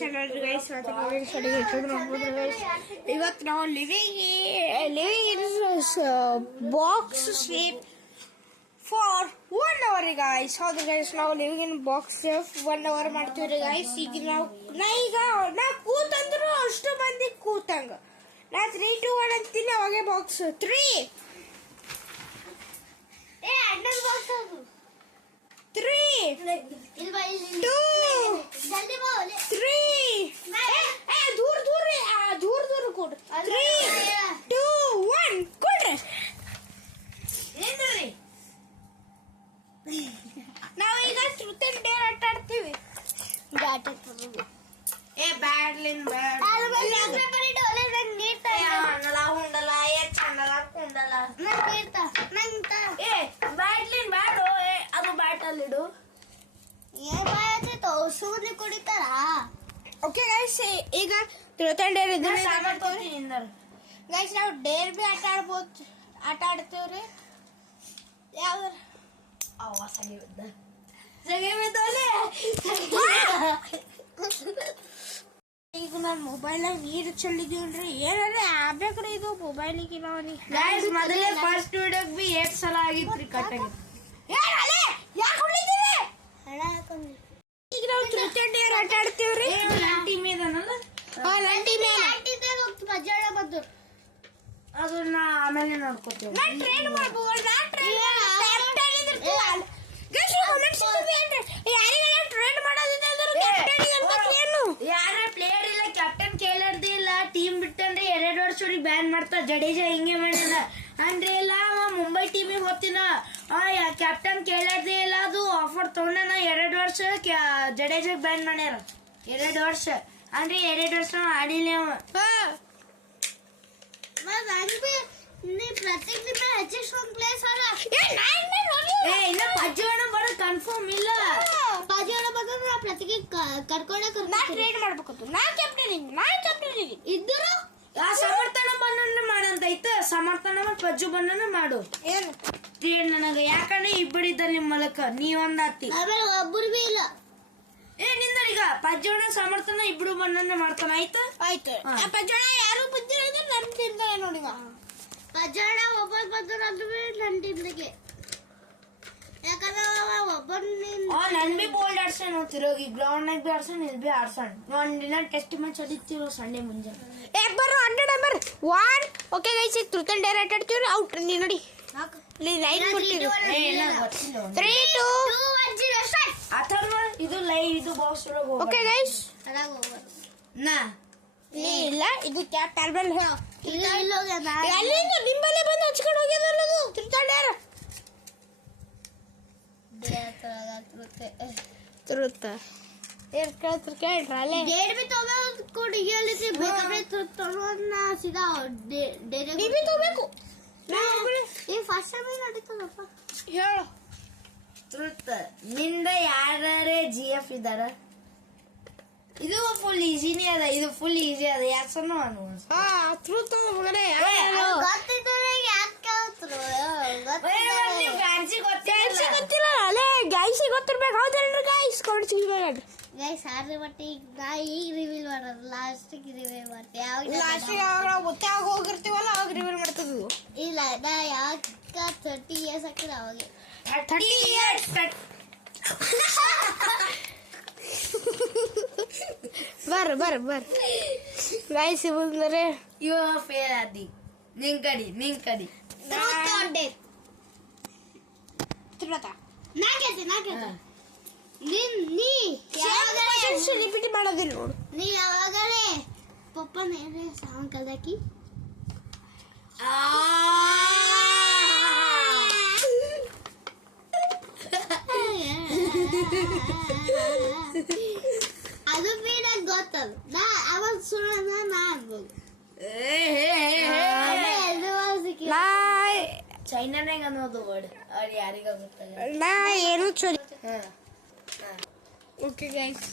Channel guys. ಇವತ್ತು ನಾವು living in box sleep for 1 hour guys. ಹೌದು ಗೈಸ್, ನಾವು ಲಿವಿಂಗ್ ಇನ್ ಬಾಕ್ಸ್ 1 hour ಮಾಡ್ತೀವ್ರಿ ಗೈಸ್. ಈಗ ನಾ ಕೂತಂದ್ರು ಅಷ್ಟು ಮಂದಿ ಕೂತಂಗ. ನಾ 3, 2, 1 ಅಂತೀನಿ, ಅವಾಗೆ ಬಾಕ್ಸ್ 3 2 ದೂರ ಕೊಡ್ರಿ. 3, 2, 1 ಕೊಡ್ರಿ. ನಾವೀಗ ಟ್ರೂತ್ ಅಂಡ್ ಡೇರ್ ಆಟ ಆಡ್ತೀವಿ. ಅದು ಕುಡಿತಾರ. ಓಕೆ ಗೈಸ್, ಈಗ ಟ್ರೂತ್ ಅಂಡ್ ಡೇರ್ ಗೈಸ್. ನಾವು ಡೇರ್ ಬಿ ಆಟ ಆಡ್ತೀವ್ರಿ. ಯಾವ್ದಾರ ಈಗ ನಾನು ಮೊಬೈಲಾಗ ನೀರು ಚೆಲ್ಲಿದೀವ್ರಿ. ಏನಾರ ಆಗ್ಬೇಕ್ರಿ ಇದು ಮೊಬೈಲಿಗೆ. ನಾವು ಮೊದಲೇ ಫಸ್ಟ್ ವಿಡಿಯೋಗೆ ಬಿ 8 ಸಲ ಆಗಿತ್ರಿ ಕಟ್ಟಾಗಿ. ಈಗ ನಾವು ಟ್ರೂತ್ ಅಂಡ್ ಡೇರ್ ಆಟ ಆಡ್ತೀವ್ರಿ. ಅದನ್ನ ಆಮೇಲೆ ನೋಡ್ಕೋತೀವಿ. ಯಾರ ಪ್ಲೇಯರ್ ಇಲ್ಲ, ಕ್ಯಾಪ್ಟನ್ ಕೇಳರ್ದೇ ಇಲ್ಲ, ಟೀಮ್ ಬಿಟ್ಟಂದ್ರೆ 2 ವರ್ಷ ಬ್ಯಾನ್ ಮಾಡ್ತಾರ. ಜಡೇಜಾ ಹಿಂಗೆ ಮಾಡಿದ ಅಂದ್ರೆ ಇಲ್ಲ, ಮುಂಬೈ ಟೀಮಿಗೆ ಹೋಗ್ತೀನ, ಕ್ಯಾಪ್ಟನ್ ಕೇಳರ್ದೇ ಇಲ್ಲ, ಅದು ಆಫರ್ ತಗೊಂಡ 2 ವರ್ಷ ಜಡೇಜಾಗ್ ಬ್ಯಾನ್ ಮಾಡ್ಯಾರ. 2 ವರ್ಷ ಅಂದ್ರೆ 2 ವರ್ಷ ಆಡಿಲ್ಲ. ಕನ್ಫರ್ಮ್ ಇಲ್ಲ. ಇದ್ದರು ಸಮರ್ಥನ ಬಣ್ಣ ಮಾಡಂತ ಐತ. ಸಮರ್ಥನ ಪಜ್ಜು ಬಣ್ಣನ ಮಾಡು. ಏನು ನನಗ ಯಾಕಂದ್ರೆ ಇಬ್ಬರಿದ್ದ ನಿಮ್ ಮಲಕ ನೀವೊಂದ್ ಹತ್ತಿ ಒಬ್ಬರು ಬಿ ಇಲ್ಲ. ನಿಂದರೀಗ ಪಜ್ಜೋಣ ಸಮರ್ಥನ ಇಬ್ರು ಬಣ್ಣನ ಮಾಡ್ತಾನ. ಆಯ್ತು ಪಜ್ಜೋಣ ಯಾರು ಬುದ್ಧಿರೋದು ನನ್ ತಿಂತಾರೆ ನೋಡಿ. ಪಜ್ಜೋಣ ಒಬ್ಬರು ಬಂದ್ರೆ ನನ್ ಟೀಮ್ಗೆ. ಯಾಕಂದ್ರೆ ನನ್ ಬಿ ಬೋಲ್ಡ್ ಆಡ್ಸೋಣ ಹೋಗ್ತಿರೋಗಿ ಗ್ರೌಂಡ್ ನಾಗ ಬಿ ಆಡ್ಸೋಣ, ಇಲ್ಲಿ ಬಿ ಆಡ್ಸೋಣ. ಒಂದಿನ ಟೆಸ್ಟ್ ಮ್ಯಾಚ್ ಆಡಿರ್ತೀರೋ ಸಂಡೇ ಮುಂಜಾನೆ. ಬರೋ 1. Okay guys, truth and Deere ಆಟ ಆಡ್ತೀವ್ರಿ. ಔಟ್ ನೀ ನೋಡಿ. 3, 2, 1 ಅಥವಾ ಇದು ಲೈವ್, ಇದು ಬಾಕ್ಸ್ ಒಳಗೆ. ಓಕೆ ಗೈಸ್, ಇಲ್ಲ ಇದು ಕ್ಯಾಪ್ ಟರ್ಬಲ್ ಅಲ್ಲಿಂದ ನಿಂಬಲ್ಲೇ ಬಂದು ಹಚ್ಕೊಂಡು ಹೋಗ್ಯದಲ್ಲ ಅದು ಟ್ರೂತ್ ಅಂಡ್ ಡೇರ್. ಟ್ರೂತ್ ಕೇಳ್ರ ಅಲ್ಲೇ ಡೇರ್ ಬಿ ತಗೋಬೇಕು. ಸೀದಾ ಬಿ ತಗೋಬೇಕು. ಫಸ್ಟ್ ಟೈಮ್ ನಡೀತದಪ್ಪ. ಹೇಳು ಟ್ರೂತ್. ನಿಂದ ಯಾರೇ GF ಇದಾರ? ಇದು ಫುಲ್ ಈಸಿನೇ ಅದ. ಇದು ಫುಲ್ ಈಸಿ ಅದ. ಯಾಕಂದ್ರೆ ಟ್ರೂತ್ ಗೊತ್ತಿಲ್ಲ ಅಲ್ಲೇ ಗೈಸ್ ಗೊತ್ತಿರ್ಬೇಕು. ಹೌದಲ್ರಿ ಗೈಸ್? ಕೊಡ್ಸಿರ್ಬೇಕು ಗೈಸ್. ಆರ್ರಿ ಬಟ್ ಈಗ ರಿವೀಲ್ ಮಾಡೋದು ಲಾಸ್ಟಿಗೆ ರಿವೀಲ್ ಮಾಡ್ತೀವಿ. ಲಾಸ್ಟಿಗೆ ಯಾವಾಗ ಗೊತ್ತಾಗ ಹೋಗಿರ್ತೀವಲ್ಲ ಅವಾಗ ರಿವೀಲ್ ಮಾಡ್ತದ. ಇಲ್ಲ ನಾ ಯಾವಾಗ 30 years ಆಗ್ತದೆ ಅವಾಗ. 30 years ಬರ್ ಗೈಸ್. ಬಂದರೆ ಯು ಫೇರ್ ಆದಿ. ನಿಂಗ್ ಕಡಿ ರಿಪೀಟ್ ಮಾಡೋದಿಲ್ಲ ನೋಡು. ನೀ ಯಾವಾಗಲೇ ಪಪ್ಪನ ಸಾಂಗ್ ಕದಾಕಿ ಅದು ಬಿ ನಂಗೆ ಗೊತ್ತದು. ನಾ ಅವಾಗ ಸುಳ್ಳ ನಾ ಅನ್ಬೋದು. ಚೈನಾನಾಗ ಅನ್ನೋದು ವರ್ಡ್ ಅವ್ರು ಯಾರಿಗ ಗೊತ್ತಲ್ಲ. ನಾ ಏನು ಚೊಲಿ. ಓಕೆ ಗೈಸ್,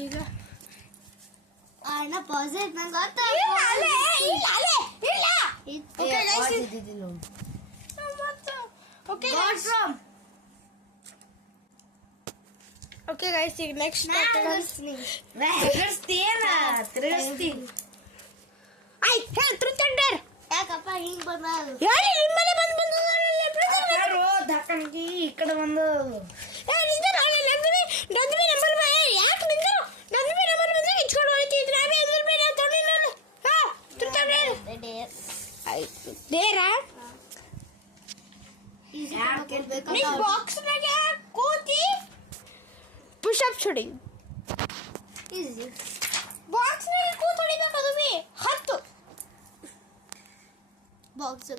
ಈಗ ನಾ ಪಾಸಿಟಿವ್ ನಂಗೆ ಗೊತ್ತಾಯ್ತು. Okay guys, okay god from okay guys, ಈಗ ನೆಕ್ಸ್ಟ್ ತಿರುಗಿಸ್ತಿ ಯಾಕಪ್ಪ ಹಿಂಗ್ ಬಂದ ದಾಕಣಿಗೆ ಈ ಕಡೆ ಬಂದು ಬಾಕ್ಸ್ ಕೂತಿ ಪುಷಪ್ ಹೊಡಿ. ಬಾಕ್ಸ್ ಕೂತ್ ಹೊಡಿಬೇಕು. ಅದು 10 ಬಾಕ್ಸ್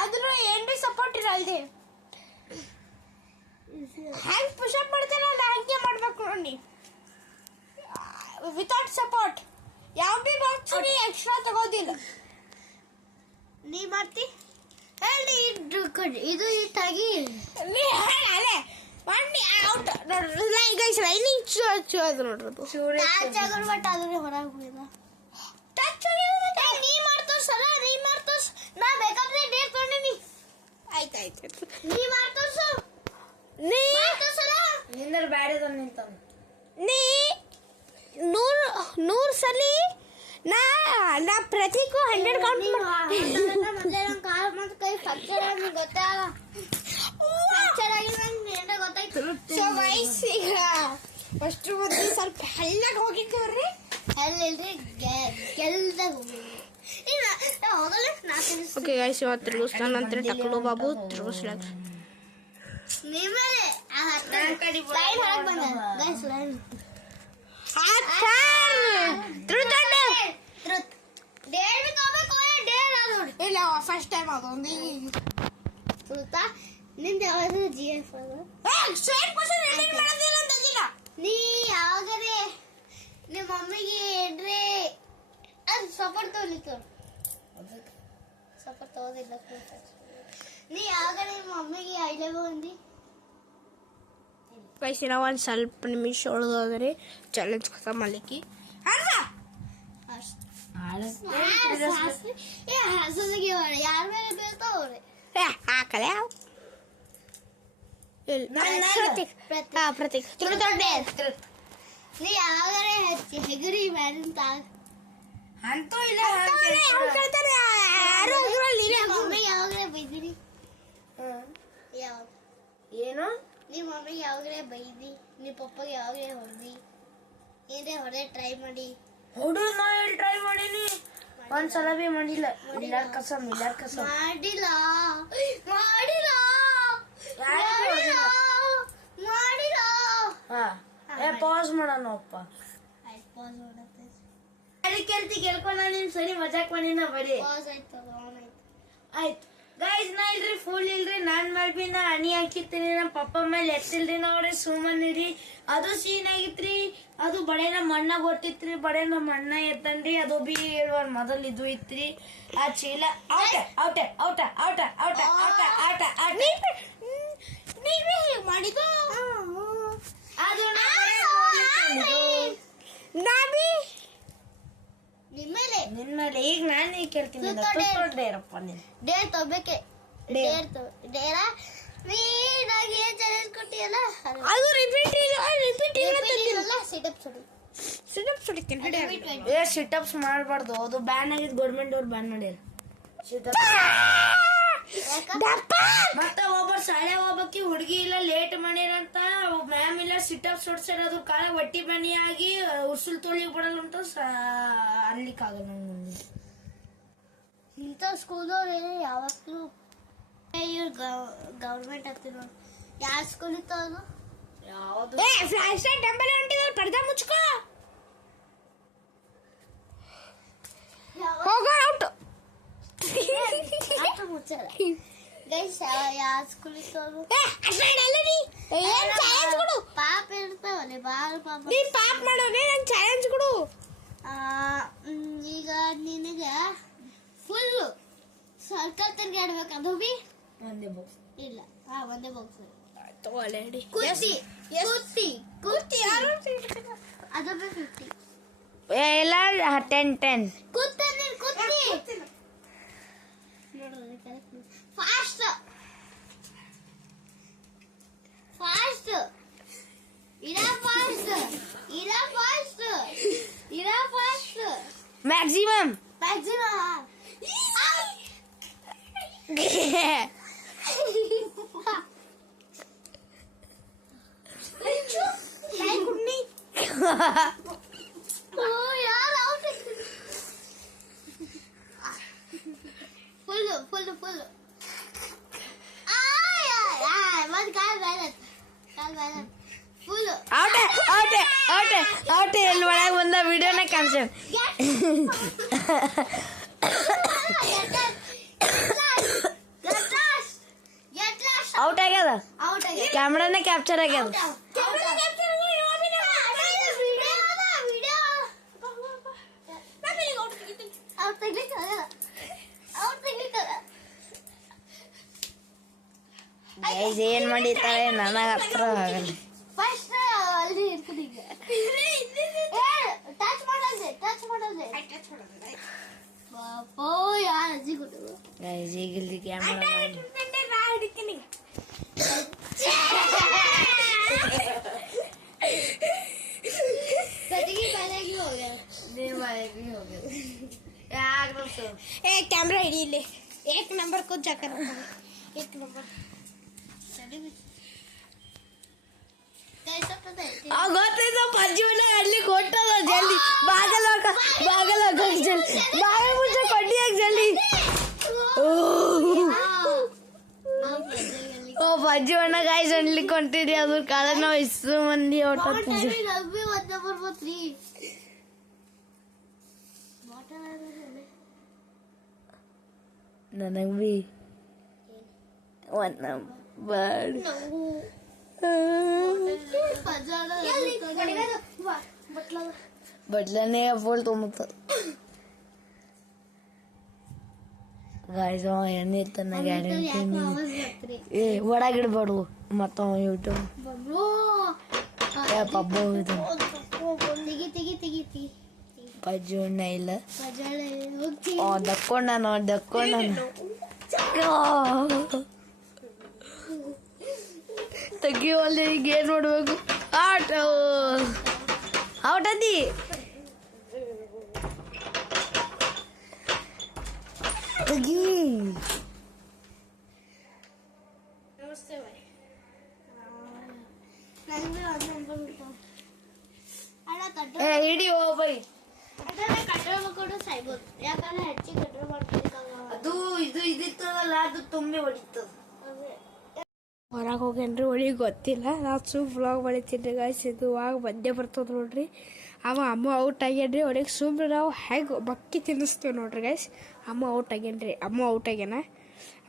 ಆದ್ರೂ ಏನ್ ಬಿ ಸಪೋರ್ಟ್ ಇರಲ್ದೆ ಹ್ಯಾಂಗ್ ಪುಷಪ್ ಮಾಡ್ತಾರ ಹಂಗೆ ಮಾಡ್ಬೇಕು ನೋಡಿ, ವಿತೌಟ್ ಸಪೋರ್ಟ್. ಯಾವ ಬಿ ಬಾಕ್ಸ್ ಎಕ್ಸ್ಟ್ರಾ ತಗೋದಿಲ್ಲ. ನೀ ಮಾಡ್ತಿ ಇದು ಇಟ್ಟಾಗಿ ನೂರು ಸಲ ನಾ ಪ್ರತಿಗೂ 100 ಕೌಂಟ್ ಕೈ ಫ್ರಾಕ್ಚರ್ ಆಗಿ ಗೊತ್ತಾಗ ಗೊತ್ತಾಯ್ತು. ಸೊ ಗೈಸ್, ಈಗ ಅಷ್ಟು ಬುದ್ಧಿ ಸ್ವಲ್ಪ ಹಳ್ಳಾಗ ಹೋಗಿದ್ದೀವ್ರಿ. ಹಲ್ಲಿಲ್ರಿ ಗೆಲ್ದಾಗ ಓಕೆ ಗೈಸ್, ಇವತ್ತು ತಿರುಗಿಸ್ತಾನ ನಂತರ ಟಕಲು ಬಾಬು ತಿರುಗಿಸ್ಲಾಗ ನಿಮ್ಮಲ್ಲಿ ಇಲ್ಲ ಫಸ್ಟ್ ಟೈಮ್ ಅದೊಂದು ನಿಂದ ಯಾವ್ದು GF ನೀ ಯಾವಾಗರೆ ನಿಮ್ಮ ಮಮ್ಮಿಗೆ ಇಡ್ರೆ ಅದು ಸಪೋರ್ಟ್ ತಗೊಲಿತ್ತು. ಸಪೋರ್ಟ್ ತಗೋದಿಲ್ಲ. ನೀ ಯಾವಾಗರೆ ನಿಮ್ಮ ಮಮ್ಮಿಗೆ ಐ ಲವ್ ಅಂದಿ ಗೈಸ್. ನಾವು ಒಂದು ಸ್ವಲ್ಪ ನಿಮಿಷ ಒಳಗಾದ್ರೆ ಚಾಲೆಂಜ್ ಖತ ಮಾಡ್ಲಿಕ್ಕೆ ಯಾರ ಮೇಲೆ ಬೀಳ್ತಾವ್ರೆ ಹಾಕಲೆ ಪ್ರತೀಕ್ ನೀ ಯಾವಾಗರೆ ಹೆಗರಿ ಮ್ಯಾಲಿಂದ ಅಂತೂ ಇಲ್ಲ. ಮಮ್ಮಿ ಯಾವಾಗಲೇ ಬೈದಿರಿ? ಯಾವಾಗ ಏನು ನಿಮ್ಮ ಮಮ್ಮಿ ಯಾವಾಗಲೇ ಬೈದಿ? ನಿಮ್ಮ ಪಪ್ಪಗೆ ಯಾವಾಗಲೇ ಹೊಡೆದಿ? ಏನೇ ಹೊಡೆ ಟ್ರೈ ಮಾಡಿ ಹೊಡು. ನಾ ಎಲ್ಲಿ ಟ್ರೈ ಮಾಡೀನಿ? ಒಂದ್ಸಲ ಬಿ ಮಾಡಿಲ್ಲ. ಮಿಲ್ಲರ್ ಕಸಮ್ ಮಾಡಿಲ್ಲ. ಪಾಸ್ ಮಾಡೋಣಪ್ಪ. ಕೇಳ್ಕೊಂಡ ನಿಮ್ ಸರಿ ಮಜಾಕ್ ಮಾಡಿನ ಬರೀ ಆಯ್ತು ಗೈಸ್. ನಾ ಇಲ್ರಿ ಫುಲ್ ಇಲ್ರಿ. ನಾನ್ ಮಾಡ್ಬಿ ನಾ ಹನಿ ಹಾಕಿರ್ತೀನಿ. ನಮ್ಮ ಪಪ್ಪ ಮೇಲೆ ಎತ್ತಿಲ್ರಿ. ನೋಡ್ರಿ ಸುಮ್ಮನಿರಿ. ಅದು ಸೀನ್ ಆಗಿತ್ರಿ. ಅದು ಬಡೇನ ಮಣ್ಣಾಗ ಹೊಟ್ಟಿತ್ರಿ. ಬಡೇನ ಮಣ್ಣ ಎತ್ತನ್ರಿ. ಅದು ಬಿ ಮೊದಲ್ ಇದು ಇತ್ರಿ. ಆ ಚೀಲ ಮಾಡಿದ ಅದು ನಿನ್ಮೇಲೆ ಈಗ ನಾನು ಕೇಳ್ತೀನಿ. ಡೇರ್ ತಗೋಬೇಕೆ. ಡೇರಾ ನೀನಾಗಿ ಚಾಲೆಂಜ್ ಕೊಟ್ಟಿಯಲ್ಲ ಅದು ರಿಪೀಟ್ ಇಲ್ಲ. ಸಿಟಪ್ಸ್ ಹೊಡಿತೀನಿ. ಸಿಟಪ್ಸ್ ಮಾಡಬಾರ್ದು. ಅದು ಬ್ಯಾನ್ ಆಗಿದ್ ಗೌರ್ಮೆಂಟ್ ಅವ್ರು ಬ್ಯಾನ್ ಮಾಡ್ಯಾರ. ಮತ್ತೆ ಒಬ್ಬರು ಶಾಲೆ ಹೋಗ್ಬೇಕಿ ಹುಡುಗಿ ಇಲ್ಲ ಲೇಟ್ ಮಾಡ್ಯಾರಂತ ಮ್ಯಾಮ್ ಇಲ್ಲ ಸಿಟಪ್ಸ್ ಹೊಡ್ಸ್ಯಾರ. ಅದು ಕಾಲ ಹೊಟ್ಟಿ ಬನಿ ಆಗಿ ಉಸುಲ್ ತೊಳಿಗೆ ಬಿಡಲ್ಲ ಅಂತ ಅನ್ಲಿಕ್ಕಾಗಲ್ಲ. ಇಂಥ ಸ್ಕೂಲವ್ರು ಯಾವತ್ತೂ ಗೌರ್ಮೆಂಟ್ ಆಗ್ತಿರೋ ಯಾವ ಸ್ಕೂಲ್ ಇತ್ತು ಅದು? ಯಾವ್ದು ಫ್ಲಾಶ್ ಲೈಟ್ ಡಂಬಲ್ ಹೊಂಟಿದ್ರು. ಪರ್ದಾ ಮುಚ್ಕೋ. ಹೋಗೋ ಔಟ್. ಮುಚ್ಚಲ್ಲ ಗೈಸ್. ಯಾವ ಸ್ಕೂಲ್ ಇತ್ತು ಅದು? ಪಾಪ ಇರ್ತಾವಲ್ಲ ಬಾಳ ಪಾಪ. ನೀ ಪಾಪ ಮಾಡೋನೆ ನಂಗೆ ಚಾಲೆಂಜ್ ಕೊಡು. ಈಗ ನಿನಗೆ ಫುಲ್ ಸರ್ಕಲ್ ತಿರ್ಗಾಡ್ಬೇಕು. ಅದು ಬಿ ಒಂದೇ ಬಾಕ್ಸ್ ಇಲ್ಲ. ಒಂದೇ ಬಾಕ್ಸ್ ತಗೊಳ್ಳಿ. ಕುರ್ತಿ ಯಾರು ಅದು ಬಿ 50 ಎಲ್ಲ 10 ಕುರ್ತಿ ಫಾಸ್ಟ್ ಫಾಸ್ಟ್ ಇರಾ ಫಾಸ್ಟ್ ಇರಾ ಫಾಸ್ಟ್ ಇರಾ ಫಾಸ್ಟ್ ಮ್ಯಾಕ್ಸಿಮಮ್ ಮ್ಯಾಕ್ಸಿಮಮ್ ಯಾರು ಔಟ್ ಫುಲ್ ಫುಲ್ ಫುಲ್ ಮತ್ತೆ ಕಾಲ್ ಬ್ಯಾಲೆನ್ಸ್ ಫುಲ್ ಔಟ್ ಎಲ್ಲಿ ಒಳಗೆ ಬಂದ ವಿಡಿಯೋನ ಕಾಣಿಸ್ಯಾವ ಔಟ್ ಆಗ್ಯದ ಕ್ಯಾಮ್ರಾನೇ ಕ್ಯಾಪ್ಚರ್ ಆಗ್ಯದ ಗೈಸ್ ಏನ್ ಮಾಡಿರ್ತಾರೆ ನನಗ ಹತ್ರ ಆಗಲ್ಲ ಫಸ್ಟ್ ಅಲ್ಲಿ ಇರ್ತದೆ ಈಗ ಟಚ್ ಮಾಡೋದೆ ಬಾಪೋ ಯಾರು ಅಜ್ಜಿ ಕೊಟ್ಟು ಗೈಸ್ ಈಗ ಇಲ್ಲಿ ಕ್ಯಾಮ್ರಾ ಹಿಡಿತೀನಿ कैमरा हिड़ी ले एक नंबर को जाकर एक नंबर ಗೊತ್ತಾಯ್ತು ಪಜ್ಜಿವನ್ನ ಅಲ್ಲಿ ಕೊಟ್ಟದ ಜಲ್ದಿ ಬಾಗಲ ಜಲ್ದಿ ಬಾಗಿಲು ಮುಚ್ಚ ಕೊಟ್ಟಿಯಾಗ ಜಲ್ದಿ ಓ ಪಜ್ಜಿವನ್ನ ಗಾಯ್ಸ್ ಅಲ್ಲಿ ಕೊಂಟಿದ್ರಿ ಅದ್ರ ಕಾಲ ನಾವು ಇಷ್ಟು ಮಂದಿ ಹೊಟ್ಟಿದ್ವಿ ನನಗೆ ಬಿ ಒಂದು ನಂಬರ್ ಬಟ್ಲನೇ ಫುಲ್ ತುಂಬುತ್ತ ಗಾಯ್ಸ್ ಎಣ್ಣೆ ತನ್ನ ಗ್ಯಾರಂಟಿ ಏ ಒಳಗಿಡ್ಬಾರ್ದು ಮತ್ತ ಯೂಟ್ಯೂಬ್ ಪಬ್ಬ ಪಜ್ಜು ಉಣ್ಣ ಇಲ್ಲ ದಕ್ಕೊಂಡ ತೆಗಿಯುವಲ್ಲಿ ಈಗ ಏನ್ ಮಾಡ್ಬೇಕು ಔಟ್ ಅದಿ ತೆಗಿ ಹಿಡಿ ಓ ಬೈ ಯಾಕಂದ್ರೆ ಹೆಚ್ಚಿಗೆ ಕಂಟ್ರೋಲ್ ಮಾಡ್ಬೇಕಾಗ ಅದು ಇದಿರ್ತದಲ್ಲ ಅದು ತುಂಬಿ ಹೊಡಿತದ ಹೊರಗೆ ಹೋಗ್ಯಾನ್ರಿ ಒಳಗೆ ಗೊತ್ತಿಲ್ಲ ನಾವು ಸುಮ್ ವ್ಲಾಗ್ ಮಾಡಿತೀನಿ ಗಾಯ್ಸ್ ಇದು ಆಗ ಮಧ್ಯೆ ಬರ್ತದೆ ನೋಡ್ರಿ ಅಮ್ಮ ಔಟ್ ಆಗ್ಯಾನ್ರಿ ಒಳಗೆ ಸುಮ್ಮನೆ ನಾವು ಹೇಗೆ ಬಕ್ಕಿ ತಿನ್ನಿಸ್ತೇವೆ ನೋಡ್ರಿ ಗೈಸ್ ಅಮ್ಮ ಔಟ್ ಆಗ್ಯಾನ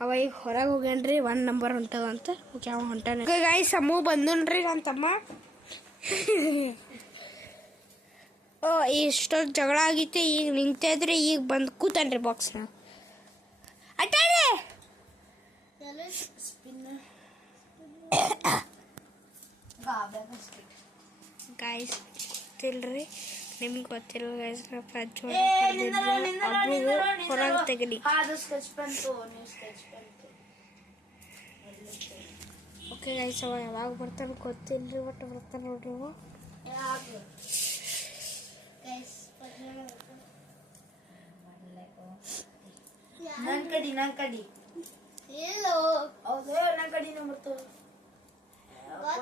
ಅವ ಈಗ ಹೊರಗೆ ಹೋಗ್ಯಾನ್ರಿ 1 ನಂಬರ್ ಹೊಂಟದಂತ ಓಕೆ ಅವ ಹೊಂಟಾನೆ ಗಾಯ್ಸ್ ಅಮ್ಮ ಬಂದನ್ರಿ ನನ್ನ ತಮ್ಮ ಓ ಇಷ್ಟೊಂದು ಜಗಳ ಆಗಿತ್ತು ಈಗ ನಿಂತಿದ್ರೆ ಈಗ ಬಂದು ಕೂತಾನ್ರಿ ಬಾಕ್ಸ್ನ ಅಟ್ಟಾರೆ ಗಾಯ್ಸ್ ಗೊತ್ತಿಲ್ರಿ ನಿಮ್ಗೆ ಗೊತ್ತಿಲ್ಲ ಗೈಸ್ ನಾ ಪ್ರಜ್ವಲ್ ಹೊರಗೆ ತೆಗಲಿ ಓಕೆ ಗೈಸ್ ಅವ ಯಾವಾಗ ಬರ್ತಾನೆ ಗೊತ್ತಿಲ್ರಿ ಒಟ್ಟು ಬರ್ತಾನೆ ನೋಡ್ರಿ ಅವ ನನ್ ಕಡಿ ಎಲ್ಲೋ ಹೌದು ನನ್ ಕಡಿನ ಬರ್ತದೆ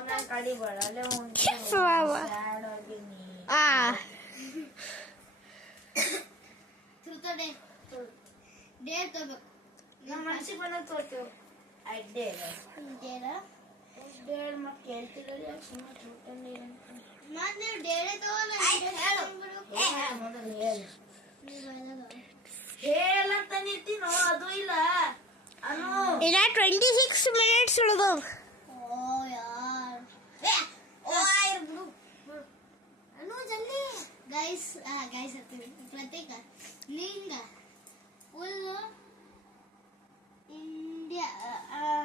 ನನ್ ಕಡಿ ಬರಲ್ಲ ಡೇರ್ ತಗೋಬೇಕು ನಮ್ಮ ಮನ್ಸಿಗೆ ಬಂದಾಗ ತೋರ್ತೇವೆ ಡೇರ್ ಮತ್ತೆ ಕೇಳ್ತಿರಲ್ಲ ಮತ್ತೆ ನೀವು ಡೇರೆ ತಗೋಲ್ಲ ಮೊದಲು ಹೇಳಂತ ನಿಂತೀನೋ ಅದು ಇಲ್ಲ ಅನು ಇನ್ನ 26 ಮಿನಿಟ್ಸ್ ಉಳಿದು ಓ ಯಾರ್ ಅನು ಜಲ್ದಿ ಗೈಸ್ ಪ್ರತೀಕ ನಿಂಗ ಫುಲ್ ಇಂಡಿಯಾ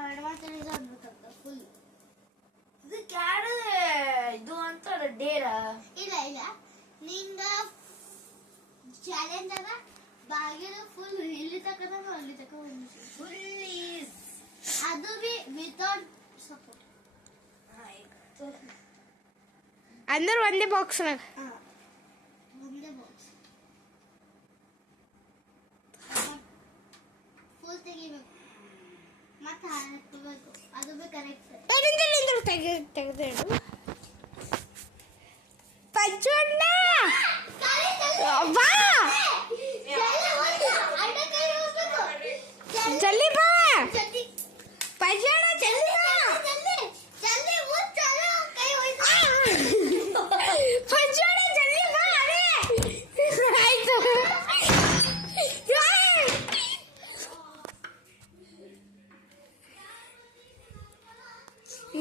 ಅಡ್ವಾನ್ಸ್ ಆಗ್ಬೇಕಂತ ಫುಲ್ ಇದು ಕ್ಯಾಡ ಇದು ಅಂತ ಡೇರ ಇಲ್ಲ ನಿಂಗ ಚಾಲೆಂಜ್ ಅದ ಬಾಗಿಲು ಫುಲ್ ಇಲ್ಲಿ ತನಕ ಅಲ್ಲಿ ತನಕ ಫುಲ್ ಅದು ಬಿ ವಿತೌಟ್ ಸಪೋರ್ಟ್ ಅಂದ್ರೆ ಒಂದೇ ಬಾಕ್ಸ್ನಾಗ ಒಂದೇ ಬಾಕ್ಸ್ ಫುಲ್ ತೆಗಿಬೇಕು ಮತ್ತೆ ಹಾಕಬೇಕು ಅದು ಬಿ ಕರೆಕ್ಟ್ ತೆಗೆದು ಪಜ್ಜಣ್ಣ ಬಾ ಜಲ್ದಿ ಬಾ ಪಜ್ಜಣ್ಣ ಜಲ್ದಿ ಬಾ ಪಜ್ಜಣ್ಣ ಜಲ್ದಿ ಬಾ ಅರೆ ಆಯ್ತು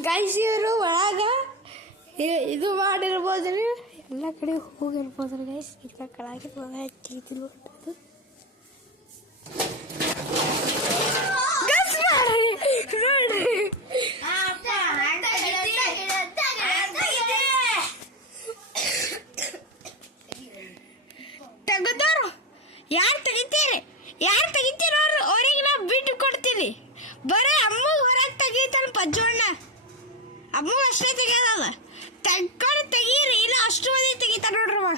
ಗೈಸ್ ಇವರು ಒಳಗ ಇದು ಮಾಡಿರ್ಬೋದ್ರಿ ಎಲ್ಲ ಕಡೆ ಹೋಗಿರ್ಬೋದ್ರಿ ಗೈಸ್ ಇಲ್ಲ ಕೆಳಗಿರ್ಬೋದ ಹೆಚ್ಚಿಗಿದ್ರು ಅದು ಗಸ್ ಮಾಡ್ರಿ ನೋಡ್ರಿ ತೆಗೆದೋರು ಯಾರು ತೆಗಿತೀರ ಅವ್ರಿಗೆ ನಾ ಬಿಟ್ಟು ಕೊಡ್ತೀನಿ ಬರೀ ಅಮ್ಮಗೆ ಹೊರಗೆ ತೆಗೀತಾನ ಪಜ್ಜಣ್ಣ ಅಮ್ಮಗೆ ಅಷ್ಟೇ ತೆಗಿಯೋದಲ್ಲ ತೆಗ್ಕೊಂಡು ತೆಗೀರಿ ಇಲ್ಲ ಅಷ್ಟು ಮಂದಿ ತೆಗಿತಾರ ನೋಡ್ರವ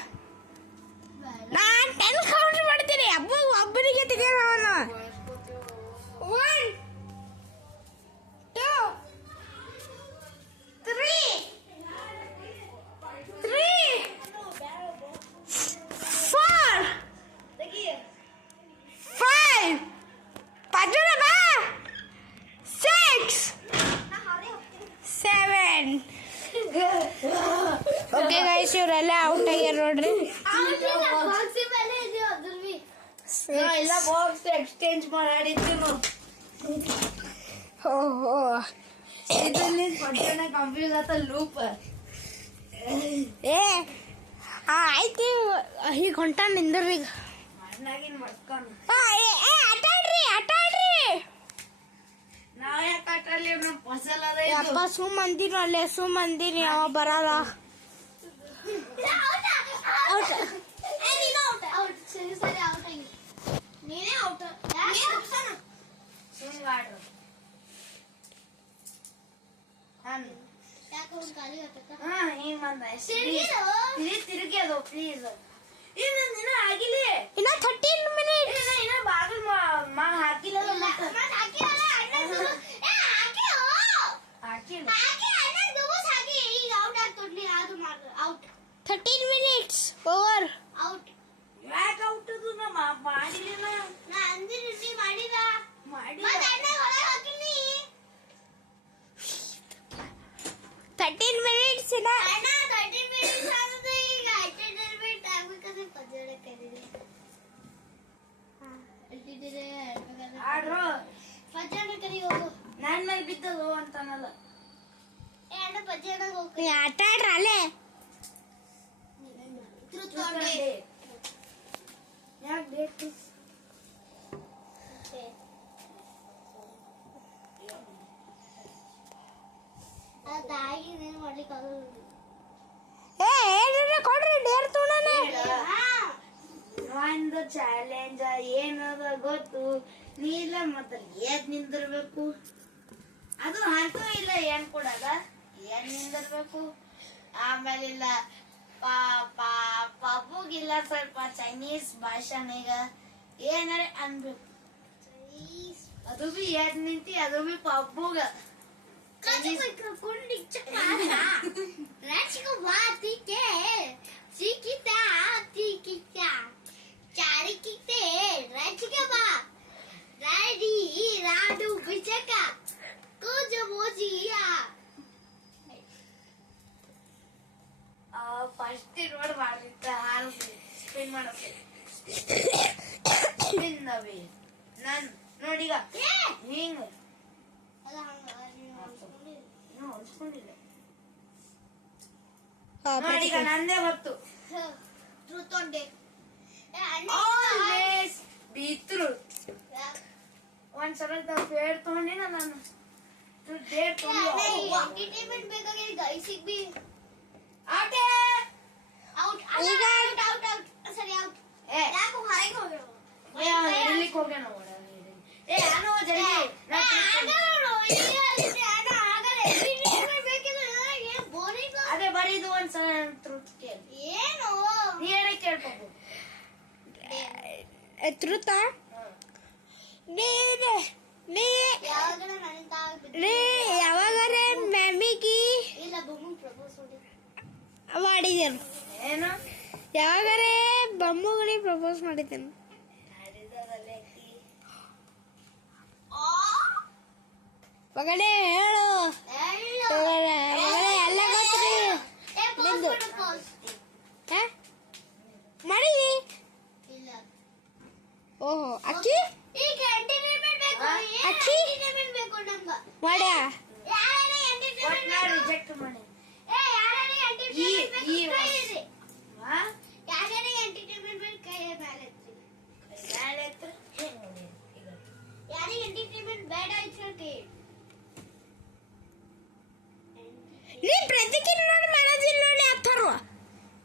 ನಾನು 10 ಕೌಂಟ್ ಮಾಡ್ತೀನಿ ಒಬ್ಬನಿಗೆ ತೆಗಿಯೋಣ ಅವನು 1 2 3 4 5 ಪಜ್ಜಣ್ಣ ಬಾ 6 7 ಓಕೆ ಗೈಸ್ ಇವರೆಲ್ಲ ಔಟ್ ಆಗ್ಯಾರ ನೋಡ್ರಿ ಎಲ್ಲ ಬಾಕ್ಸ್ ಎಕ್ಸ್ಚೇಂಜ್ ಮಾಡಿದ್ದು ಓಹೋ ಇದರಲ್ಲಿ ಪಟ್ಟಣ ಕಂಪ್ಯೂಸ್ ಆತ ಲೂಪ್ ಏ ಆಯ್ತು ಈಗ ಹೊಂಟಾನ ನಿಂದ್ರಿ ಈಗ ಮಣ್ಣಾಗಿನ ಮಡ್ಕೊಂಡು ಆಟ ಆಡ್ರಿ ನಾವ್ ಯಾಕೆ ಆಟಲ್ಲಿ ನಮ್ಮ ಫಸಲ್ ಅದ ಇದು ಅಪ್ಪ ಸುಮ್ಮಂದಿನ ಅಲ್ಲೇ ಸುಮ್ಮಂದಿನಿ ಅವ ಬರಲ್ಲ ಹಿಂಗ್ ಆಡ್ರು ಹಾ ಹಿಂಗ್ ಬಂದ ತಿರುಗಿ ಅದು ಪ್ಲೀಸ್ ಇನ್ನ ಆಗಿಲ್ಲ ಇನ್ನ 13 ಮಿನಿಟ್ ಇನ್ನ ಬಾಗಿಲ್ ಹಾಕಿಲ್ಲ ಹಾಕಿಲ್ಲ 13 ಮಿನಿಟ್ಸ್ ಓವರ್ ಯಾಕೆ ಔಟ್ ಅದು ನಾ ಮಾಡಿಲ್ಲ ಮಾಡಿಲ್ಲ 13 ಮಿನಿಟ್ಸ್ ಇನ್ನ ಆಡ್ರು ನನ್ ಮೇಲೆ ಬಿದ್ದದು ಅಂತಾನಲ್ಲ ಆಟ ಆಡ್ರ ಅಲ್ಲೇ ಯಾಕೆ ಬೇಕು ಕೊಡ್ರಿ ಡೇರ್ ತೊಗೊಂಡಾನೆ ಒಂದು ಚಾಲೆಂಜ್ ಏನದ ಗೊತ್ತು ನೀ ಇಲ್ಲ ಮತ್ತೆ ಏನ್ ನಿಂದಿರ್ಬೇಕು ಅದು ಅಂತೂ ಇಲ್ಲ ಏನ್ ಕೊಡದ ಏನ್ ನಿಂದಿರ್ಬೇಕು ಆಮೇಲೆ ಇಲ್ಲ ಪಬ್ಬುಗಿಲ್ಲ ಸ್ವಲ್ಪ ಚೈನೀಸ್ ಭಾಷೆನಾಗ ಏನಾರ ಅನ್ಬೇಕು ಅದು ಬಿ ಏನ್ ನಿಂತಿ ಅದು ಬಿ ಪಬ್ಬುಗ ಫಸ್ಟ್ ರೋಡ್ ಮಾಡಿರ್ತ ಹಾರು ಸ್ಪಿನ್ ಮಾಡೋಕೆ ಸ್ಪಿನ್ ನವಿ ನನ್ ನೋಡೀಗ ಹಿಂಗ ಹೊಲ್ಸ್ಕೊಂಡಿಲ್ಲ ನೋಡೀಗ ನಂದೇ ಗೊತ್ತು ಆಲ್ವೇಸ್ ಬಿ ಟ್ರೂ ಒಂದ್ಸಲ ಫೇರ್ ತಗೊಂಡಿನ ನಾನು ಡೇಟ್ ಹೋಗ್ಯಾನ ಏ ನಾನು ಜಲ್ದಿ ಒಂದ್ಸಲ ಟ್ರೂತ್ ಕೇಳಿ. ಏನು ನೀ ಏನೇ ಕೇಳ್ಬೇಕು. ಎತ್ತರುತ್ತಾ ನೀ ಯಾವಾಗಾರೆ ಮ್ಯಾಮಿಗೆ ಇಲ್ಲ ಬೊಮ್ಮ ಪ್ರಪೋಸ್ ಮಾಡಿದ್ದೇನು? ಏನು ಯಾವಾಗಾರೆ ಬೊಮ್ಮಗಳಿಗೆ ಪ್ರಪೋಸ್ ಮಾಡಿದ್ದೇನು? ಮಗನೇ ಹೇಳು. ಮಗನೇ, ಎಲ್ಲ ಗೊತ್ತ್ರಿ ನಿಂದು. ಮಾಡಿದಿ? ಇಲ್ಲ ಓಹೋ, ಅಕ್ಕಿ ಈಗ ಎಂಟರ್ಟೈನ್ಮೆಂಟ್ ಬೇಕು. ಅಕ್ಕಿ ಎಂಟರ್ಟೈನ್ಮೆಂಟ್ ಬೇಕು ನಂಗೆ. ಮಾಡ್ಯಾ? ಯಾರೇ ಎಂಟರ್ಟೈನ್ಮೆಂಟ್ ಬೇಕು. ರಿಜೆಕ್ಟ್ ಮಾಡಿ. ಯಾರೇ ಎಂಟರ್ಟೈನ್ಮೆಂಟ್ ಬೇಕು ಕೈ ಎತ್ತಿ. ಹಾ ಯಾರೇ ಎಂಟರ್ಟೈನ್ಮೆಂಟ್ ಬೇಕು ಕೈ ಮೇಲೆ ಎತ್ತಿ. ಮೇಲೆ ಎತ್ತು. ಯಾರೇ ಎಂಟರ್ಟೈನ್ಮೆಂಟ್ ಬೇಡ ಇತ್ತು ಕೈ. ನೀ ಪ್ರತಿಕೆ ನೋಡಿ ಮಾಡೋದಿಲ್ಲ ನೋಡಿ ಅಥರ್ವ.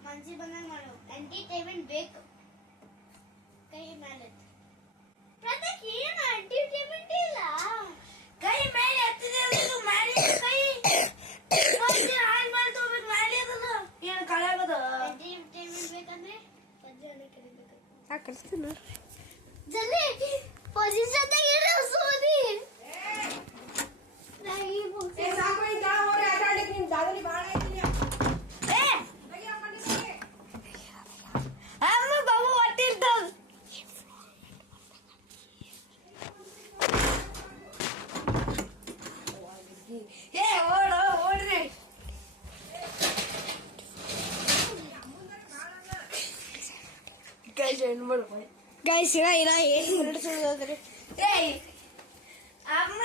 ಮನ್ಸಿ ಬಂದಂಗ ಮಾಡು. ಎಂಟರ್ಟೈನ್ಮೆಂಟ್ ಬೇಕು ಕೈ ಮೇಲೆ ಎತ್ತಿ. ಪ್ರತಿಕ್ ಏನು ಎಂಟರ್ಟೈನ್ಮೆಂಟ್ ಇಲ್ಲ. ಕೈ ಮೇಲೆ ಎತ್ತಿದೆ ಮಾಡಿ ಕೈ ಮತ್ತೆ ಹಾಲ್ ಮಾಡಿ ತಗೋಬೇಕು. ಮಾಡಿ ಅದಲ್ಲ ಏನು ಕಳಾಗದ. ಎಂಟರ್ಟೈನ್ಮೆಂಟ್ ಬೇಕಂದ್ರೆ ಪಜ್ಜಾನೆ ಕರಿಬೇಕು. ಕಳಿಸ್ತೀನಿ ನೋಡಿ. ಜಲ್ದಿ ಪೊಸಿಷನ್ ತೆಗೀರಿ ಸೋದಿ. ಅಮ್ಮ ಬಾಬು ಹೊಟ್ಟಿರ್ತದ. ಏ ಓಡ್ರಿ. ಕೈ ಜಾಯಿನ್ ಮಾಡ್ಕೊಳ್ಳಿ. ಗೈಸ್ ಇಲ್ಲ ಏನು ನಡೆಸೋದಾದ್ರೆ ಏಯ್ ಅಮ್ಮ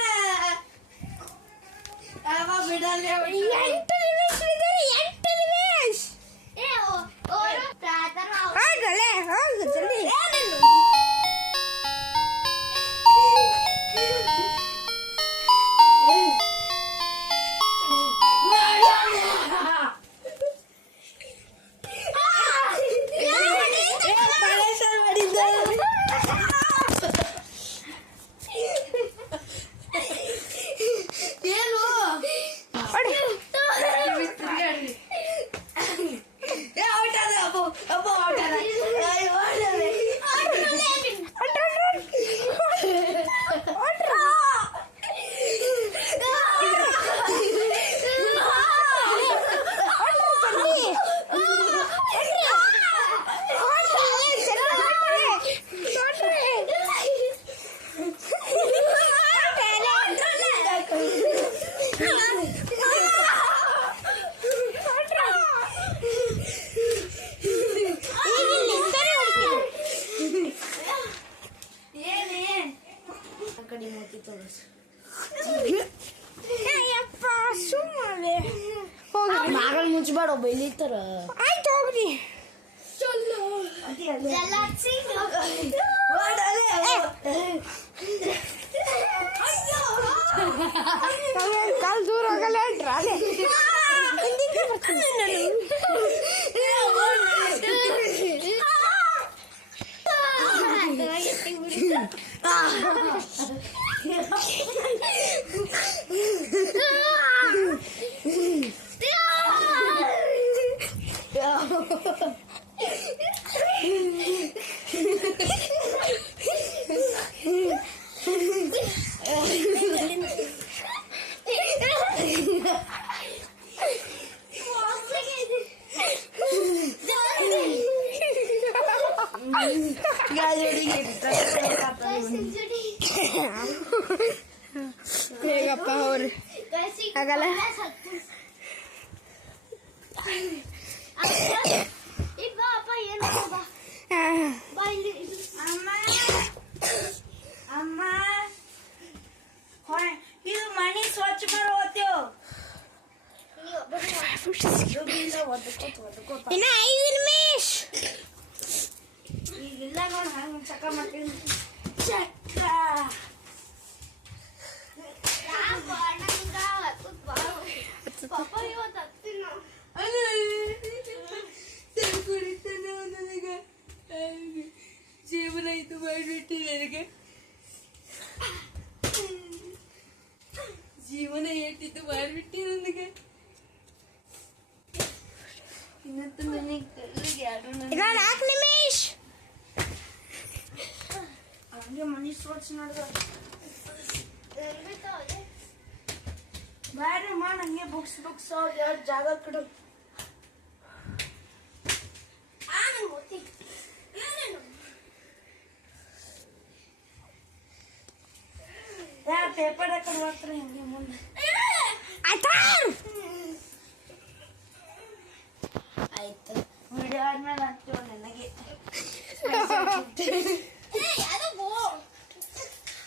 ಅಮ್ಮ ಬಿಡಲ್ಲ. 8 ನಿಮಿಷ ಇದ್ದಾರೆ. 8 ನಿಮಿಷ ಏ ಓರು ಪ್ರಾರ್ಥನ ಹೋಗಲೇ ಹೋಗು ಜಲ್ದಿ. ಏನು ಔಟ್ ಅದ ಅಬ್ಬ ಔಟ್ ಅದ. ಕಡೆ ಮೂತಿ ತೋರಿಸು. ಯಪ್ಪ ಸುಮ್ಮನೆ ಹೋಗ್ರಿ. ಮಗಳು ಮುಚ್ಚಬೇಡ ಬೈಲಿತ್ತಾರ. ಆಯ್ತು ಹೋಗ್ರಿ. ಜಲಾಕ್ಸಿಂಗ್ ಕಾಲು ದೂರ ಹೋಗಲ್ಲ ಹೇಳ್ರಿ. ಹಿಂದಿಗೆ ಬರ್ತೀನಿ ಹೇಗಪ್ಪ ಅವ್ರು ಆಗಲ್ಲ. ಅಪ್ಪ ಏನು ಅಮ್ಮ ಅಮ್ಮ ಇದು ಮನೆ ಸ್ವಚ್ಛ ಮಾಡೋ ಹೋಗ್ತೇವ್. ಇನ್ನ 5 ನಿಮಿಷ. ಈಗಿಲ್ಲ ನೋಡಿ ಹಂಗ ಚಕ್ಕ ಮಾಡ್ತೀನಿ. ಚಕ್ಕ ಪಾಪ ಇವತ್ತು ಹತ್ತಿನ ನನಗೆ ಜೀವನ ಇದು ಮಾಡಿಬಿಟ್ಟು ನನಗೆ ಜೀವನ ಏಟಿದ್ದು ಮಾಡಿಬಿಟ್ಟು ನನಗೆ ಇನ್ನ 4 ನಿಮಿಷ. ಹಂಗೆ ಮನಿ ಸ್ವಚ್ಛ ಮಾಡಿದ ಬ್ಯಾಡ್ರಿ ಮಾಡ್ ಹಂಗೆ ಬುಕ್ಸ್ ಎರಡು ಜಾಗ ಕಡು ಪೇಪರ್ ಹಾಕೊಂಡು ಬರ್ತಾರೆ ಹಂಗೆ ಮುಂದೆ ಆಯ್ತು ವಿಡಿಯೋ ಆದ್ಮೇಲೆ ಹಚ್ಚೋ ನನಗೆ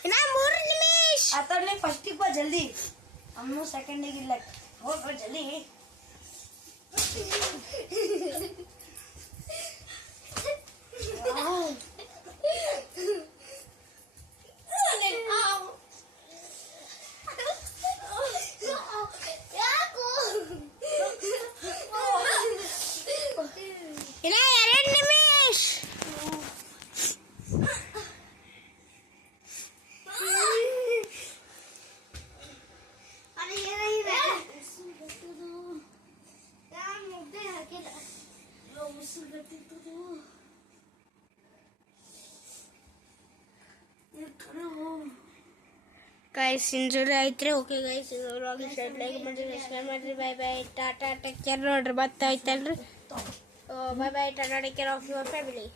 ಇನ್ನ 3 ನಿಮಿಷ. ಆತಡ್ಲಿ ಫಸ್ಟಿಗೆ ಬಾ ಜಲ್ದಿ ಅವನು ಸೆಕೆಂಡಿಗೆ ಇಲ್ಲ ಹೋಗ್ಬ ಜಲ್ದಿ ಇನ್ನ 2 ನಿಮಿಷ. ಗೈಸ್ ಇಂಜುರಿ ಐತ್ರಿ. ಓಕೆ ಗೈಸ್, ಇದು ವ್ಲಾಗ್ ಇಷ್ಟ ಲೈಕ್ ಮಾಡ್ರಿ, ಸಬ್ಸ್ಕ್ರೈಬ್ ಮಾಡ್ರಿ. Bye bye, Tata, take care. ನೋಡ್ರಿ ಮತ್ತೆ ಐತಲ್ರಿ. Bye bye, Tata, take care of your family.